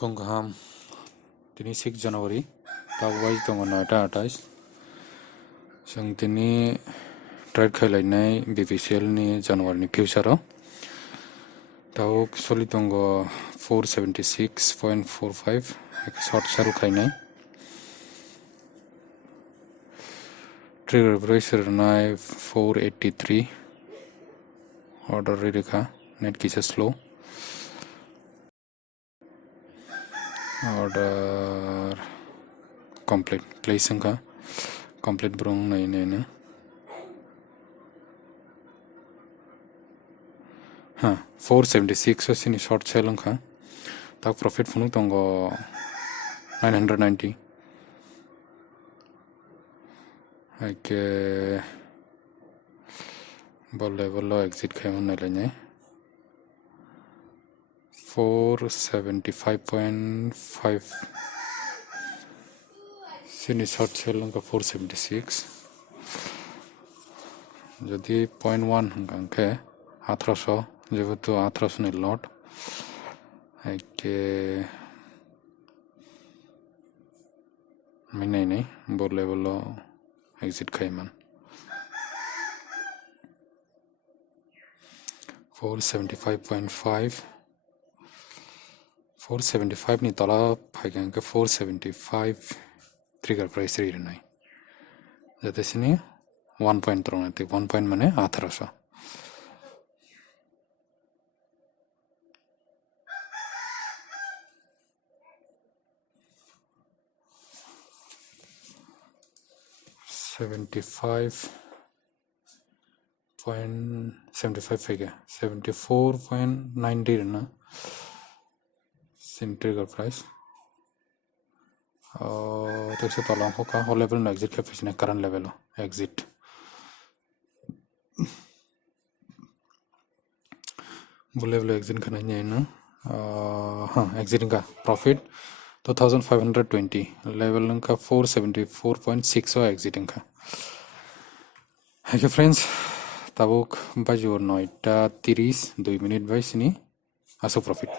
Pungham 6 January Tawai Tongonata Atais Sangtini Trade Kailanai BPCL ni January ni Future Tawuk Solitongo 476.45 short sell Kainai Trigger pressure nai 483 order Ririka net kisses slow order complete placing ka complete brong nai na 476 was in short sell ka tak profit phunu tongo 990 like bolle exit khayon na lenye 475.5 sini short sell ka 476 যদি 0.1 হংকে 1800 যেহেতু 1800 নে লট একে মিনে নেই বলে exit খাইমান 475.5 475 ni tala phaiganka 475 trigger price ri nai jate sini 1 point tronate 1 point mane 1800 75.75 figure 74.90 na sin trigger price तो से तला हो का हो लेवल में एग्जिट कैपेसिटी ने करंट लेवल हो एग्जिट वो लेवल एग्जिट करना है ना हाँ एग्जिटिंग का प्रॉफिट 2520 लेवल का 474.6 हो एग्जिटिंग का है क्या फ्रेंड्स तब बाजू 9:30 2 मिनट बाइस नहीं आसो प्रॉफिट